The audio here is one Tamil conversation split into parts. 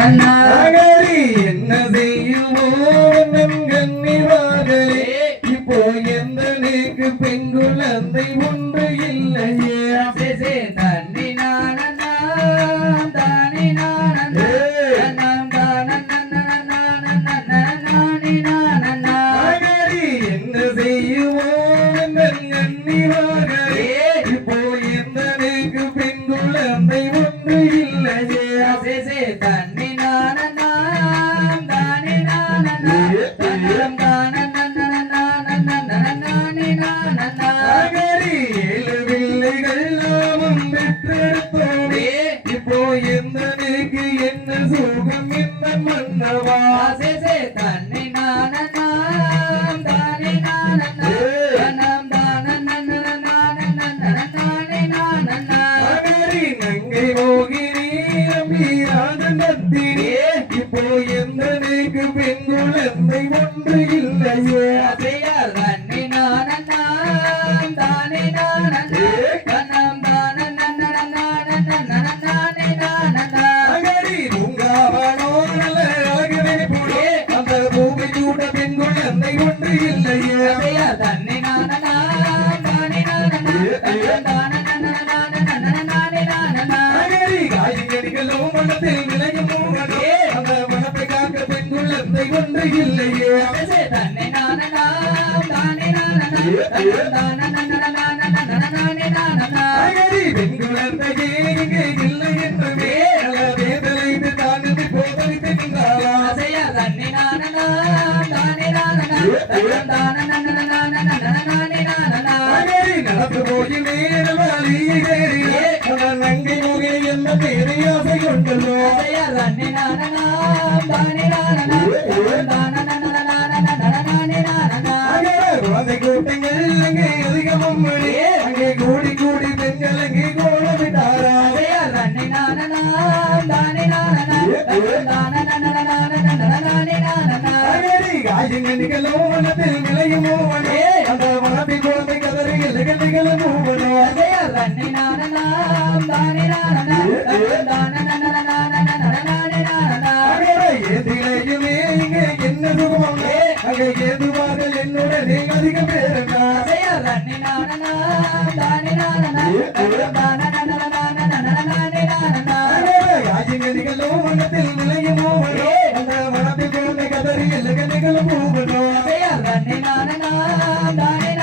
என்ன செய்யுவோம் கண்ணிவார்களே இப்போ எந்த நீக்கு பெண் குழந்தை ஒன்று இல்லையே தண்ணி நானா தானி நானா என்ன செய்யுவோம் கண்ணிவார்களே இப்போ எந்த நீக்கு பெண் குழந்தை ஒன்று இல்லையே தண்ணி நானா தானி நானா இப்போ எந்தனுக்கு என்ன சுகம் என்ன மன்னவா தன்னை நானம் தானே நானம் நங்கை மோகினி நம்பிராதனத்தினே இப்போ எந்தனுக்கு பெண் குழந்தை ஒன்று இல்லையே தன்னை நானம் தானே நானம் ஒன்று இல்லையே தன்னை நானம் தானே காய்கறிகளும் மனத்தில் விளையும் அந்த மனத்தை காக்க பெண் குழந்தை ஒன்று இல்லையே தன்னை நானம் தானே பெண் குழந்தையே இங்கே இல்லை என்றுமே வேதனை தாண்டி போதவித்திருந்தாளா தன்னை நானம் தானே நடந்து போய் நேரே நங்கை மோகே என்ன பேரை ஆசை கொண்டதோ தன்னை நானம் தானே குழந்தை கூட்டங்கள் அங்கே அதிகமும் அங்கே கூடி கூடி பெண்கள் அங்கே கோலமிட்டாரா தன்னை நானம் தானே காய்கறிகளும் மனத்தில் விளையுமோ அந்த மனத்தில் குழந்தை கதறி எல்லைகளும் தன்னை நானம் தானே ஏதிலையுமே இங்கே என்ன சுகமம் அங்கே ஏதுவார்கள் என்னுடனே அதிக பேரனா தன்னை நானம் தானே காய்கறிகளும் மனத்தில் விளையுமோ அந்த மனத்தில் குழந்தை கதறி எல்லைகளும் தன்னை நானம் தானே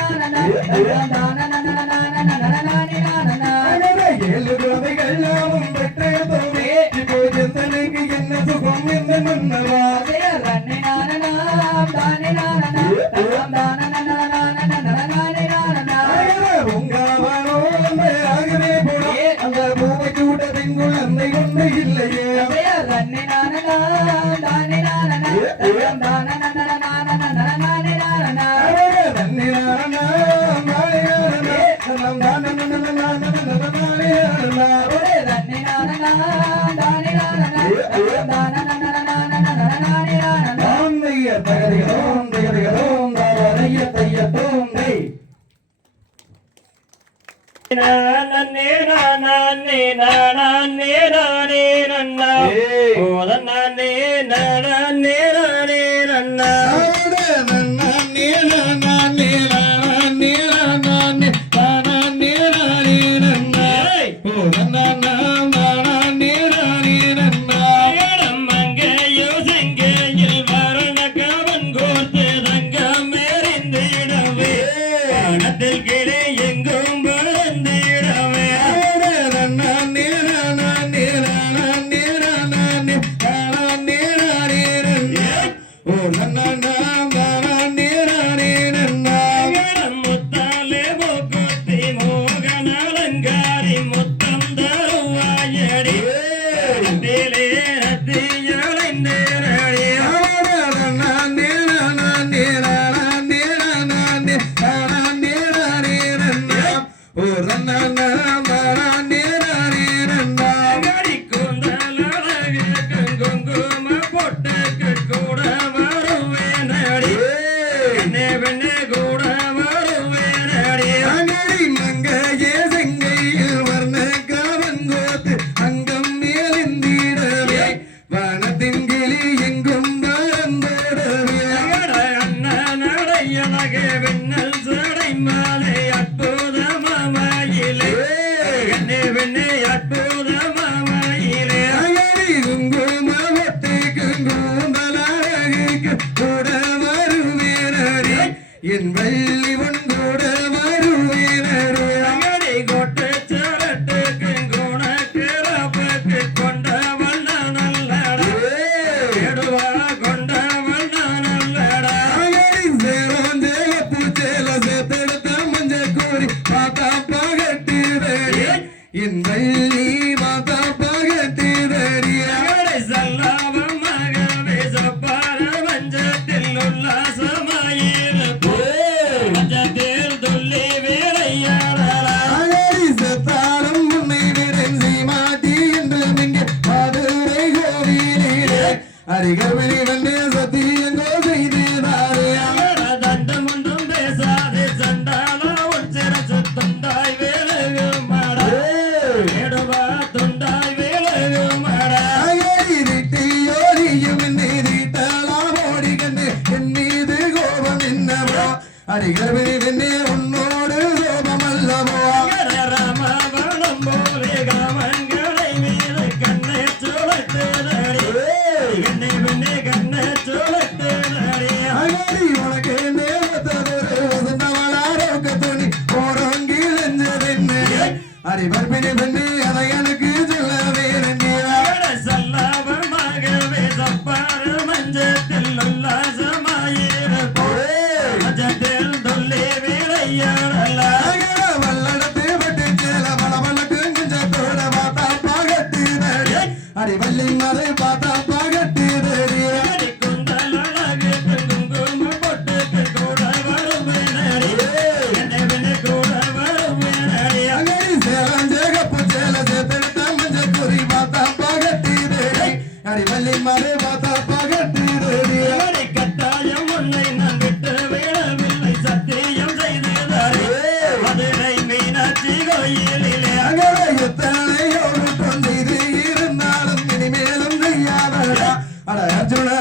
ஏழு குழந்தைகள் நாமும் பெற்றதோமே இப்போ எந்தனுக்கு என்ன சுகம் என்ன மன்னவா தன்னை நானம் தானே உங்காவானோ ஆகவே போனோ அந்த பூவை கூட பெண் குழந்தை ஒன்று இல்லையே தன்னை நானம் தானே வானத்தின் கிளி எங்கும் பறந்தோடவே அண்ணனடையனகே விண்ணல் சடை மாலை அற்புத மாமாயிலே கண்ணே வெண்ணே அற்புத மாமாயிலே அகடி குங்குமவட்டுக்கு கூந்தலழகுக்கு கூட வருவேனே என் வள்ளி உன் கூட வருவேனே அங்கடி கோட்டை சரட்டுக்கு குணக்கிழப்புக்கு கொண்டவள் நல்லடா எடுவா கொண்டவள் நல்லடா அகடி சேரோந்தேக பூச்சேல சேத்தெடுத்த மஞ்ச கூறி பாத்தா பகட்டுதடி என் வள்ளி மாதா பகட்டுதடி அங்கடி சல்லாபமாகவே சொப்பார மஞ்சத்தில் உல்லாசமாயிருப்போ மஞ்சத்தில் துள்ளி வேலையாடலா அகடி செத்தாலும் உன்னை விரைஞ்சி மாட்டி என்று மிங்க மதுரை கோவிலே அரிகர் வெளி வந்து சத்தியங்கோ செய்தாரே தண்டம் ஒன்றும் பேசாதே சண்டால உச்சிர சுத்தந்தாய் வேலகு மாடா எடுவா துண்டாய் வேலகு மாடா அகடி திட்டியோடியும் நீதித்தலாம் ஓடிக்கண்டு என் மீது கோபம் என்னவோ அரிகர் வெளி வெண்ணே உன்னோடு கோபமல்லவோ ராமவனம் போலே காமன்களை மீது கண்ணை சுழத்துதடி கண்ணை பின்னே கண்ணை சுழத்துதடி அகடி உனக்கு நேரத்ததொரு வசந்தவளாரோக்க துணி போறோங்கில் எஞ்சதென்ன அறிவர்பினி பெண்ணு அதை எனக்கு சொல்ல வேண்டியா சல்லாபமாகவே சப்பாறு மஞ்சத்தில் உல்லாசமாயிருப்போ மஞ்சத்தில் துள்ளி வேலையாடலா அகட வல்லடத்து பட்டு சேல மலமலக்கு நெஞ்சத்தோட பார்த்தா பகட்டுதடி அறிவல்லி மறை பார்த்தா பகட்டுதடி குந்தல் அழகுக்கு குங்கும பொட்டுக்கு கூட வருவேனடி என்னை பின்னே கூட வருவேனடி அகடி சேலஞ்சேகப்பு சேல சேத்தெடுத்த மஞ்ச குறி பார்த்தா பகட்டுதடி அறிவல்லி மறை பார்த்தா பகட்டுதடி கட்டாயம் உன்னை நான் விட்டு விடவில்லை சத்தியம் செய்ததாரே மதுரை மீனாட்சி கோயிலிலே அகட எத்தனையோடு கொண்டு இருந்தாலும் இனிமேலும் செய்யாதடா அட அர்ஜுன